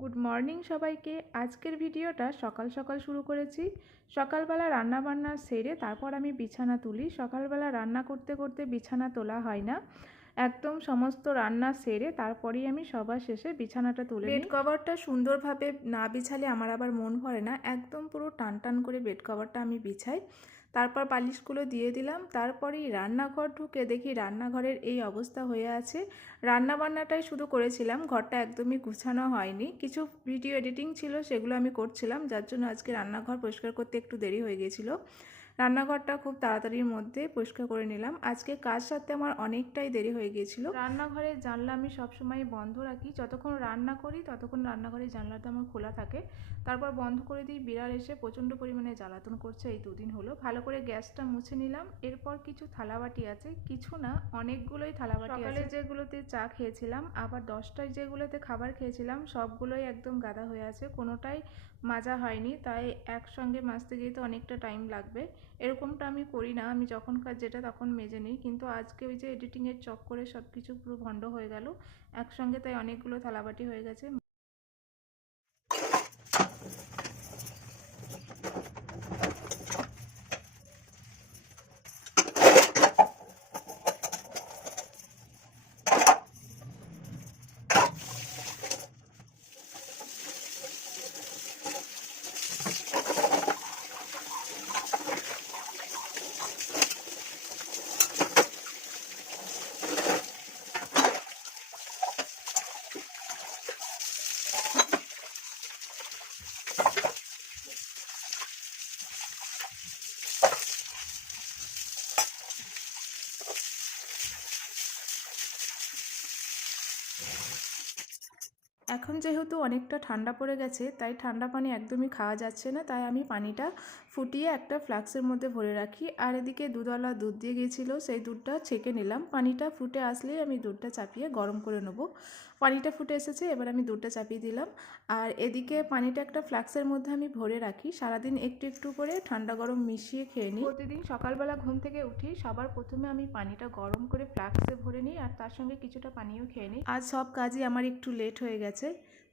Good morning সবাইকে। আজকের ভিডিওটা সকাল সকাল শুরু করেছি। সকালবেলা রান্না বান্না সেরে তারপর আমি বিছানা তুলি। সকালবেলা রান্না করতে করতে বিছানা তোলা হয় না, একদম সমস্ত রান্না সেরে তারপরেই আমি সবার শেষে বিছানাটা তুলে নিই। বেড কভারটা সুন্দরভাবে না বিছালে আমার আবার মন ভরে না, একদম পুরো টান টান করে বেড কভারটা আমি বিছাই। তারপর বালিশগুলো দিয়ে দিলাম। তারপরেই রান্নাঘর ঢুকে দেখি রান্নাঘরের এই অবস্থা হয়ে আছে। রান্নাবান্নাটাই শুধু করেছিলাম, ঘরটা একদমই গুছানো হয়নি। কিছু ভিডিও এডিটিং ছিল, সেগুলো আমি করছিলাম, যার জন্য আজকে রান্নাঘর পরিষ্কার করতে একটু দেরি হয়ে গিয়েছিলো। রান্নাঘরটা খুব তাড়াতাড়ির মধ্যে পরিষ্কার করে নিলাম। আজকে কাজ সারতে আমার অনেকটাই দেরি হয়ে গিয়েছিল। রান্নাঘরের জানলা আমি সবসময় বন্ধ রাখি, যতক্ষণ রান্না করি ততক্ষণ রান্নাঘরের জানলাটা আমার খোলা থাকে, তারপর বন্ধ করে দিই। বিড়াল এসে প্রচণ্ড পরিমাণে জ্বালাতন করছে এই দুদিন হলো। ভালো করে গ্যাসটা মুছে নিলাম। এরপর কিছু থালাবাটি আছে, কিছু না অনেকগুলোই থালাবাটি আছে। সকালে যেগুলোতে চা খেয়েছিলাম, আবার 10টায় যেগুলোতে খাবার খেয়েছিলাম, সবগুলোই একদম গাদা হয়ে আছে, কোনোটাই মাজা হয়নি। তাই একসঙ্গে মাজতে গিয়ে তো অনেকটা টাইম লাগবে। এরকমটা আমি করি না, আমি যখন কাজ যেটা তখন মেজে নিই, কিন্তু আজকে ওই যে এডিটিংয়ের চক্করে সব কিছু পুরো ভণ্ড হয়ে গেল একসঙ্গে, তাই অনেকগুলো থালাবাটি হয়ে গেছে। এখন যেহেতু অনেকটা ঠান্ডা পড়ে গেছে, তাই ঠান্ডা পানি একদমই খাওয়া যাচ্ছে না, তাই আমি পানিটা ফুটিয়ে একটা ফ্লাক্সের মধ্যে ভরে রাখি। আর এদিকে দুধওয়ালা দুধ দিয়ে গিয়েছিলো, সেই দুধটা ছেঁকে নিলাম। পানিটা ফুটে আসলেই আমি দুধটা চাপিয়ে গরম করে নেব। পানিটা ফুটে এসেছে, এবার আমি দুধটা চাপিয়ে দিলাম। আর এদিকে পানিটা একটা ফ্লাক্সের মধ্যে আমি ভরে রাখি, সারাদিন একটু একটু করে ঠান্ডা গরম মিশিয়ে খেয়ে নিই। প্রতিদিন সকালবেলা ঘুম থেকে উঠি সবার প্রথমে আমি পানিটা গরম করে ফ্লাক্সে ভরে নিই, আর তার সঙ্গে কিছুটা পানিও খেয়ে নিই। আজ সব কাজই আমার একটু লেট হয়ে গেছে।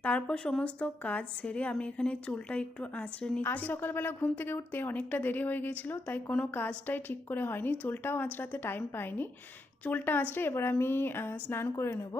তারপর সমস্ত কাজ সেরে আমি এখানে চুলটা একটু আঁচড়ে নিচ্ছি। আজ সকালবেলা ঘুম থেকে উঠতে অনেকটা দেরি হয়ে গিয়েছিল, তাই কোনো কাজটাই ঠিক করে হয়নি, চুলটাও আঁচড়াতে টাইম পাইনি। চুলটা আঁচড়ে এবার আমি স্নান করে নেব।